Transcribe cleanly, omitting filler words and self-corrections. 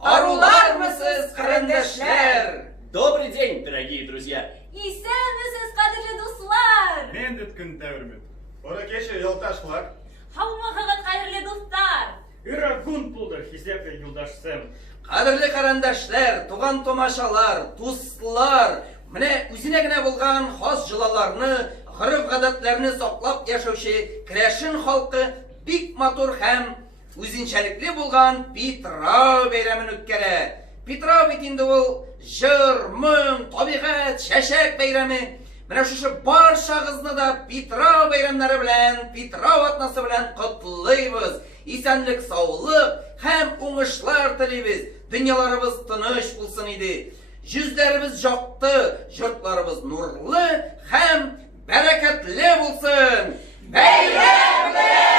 Арулармысыз, карандашлар! Добрый день, дорогие друзья! Исәнмесез, кадерле дуслар! Мен күн тәүрмет. Ора кеше ялташлар. Һаумагыгыз, кадерле дуслар! Ирагун булды, хизепле юлдашсым. Кадерле карандашлар, туган томашалар, дуслар, менә үзенә генә булган хас җылаларны, гырыф-гадәтләрне саклап яшәүче Керәшен халкы бик матур һәм үзенчәлекле булган Питрау бәйрәмен үткәрә. Питрау бит инде ул җыр, моң, табигать, чәчәк бәйрәме. Менә шушы барчагызны да Питрау бәйрәмнәре белән, Питрау атнасы белән котлыйбыз. Исәнлек, саулык һәм уңышлар телибез. Дөньяларыбыз тыныч булсын иде. Жүзләребез якты, йортларыбыз нурлы һәм бәрәкәтле булсын. Бәйрәм белән!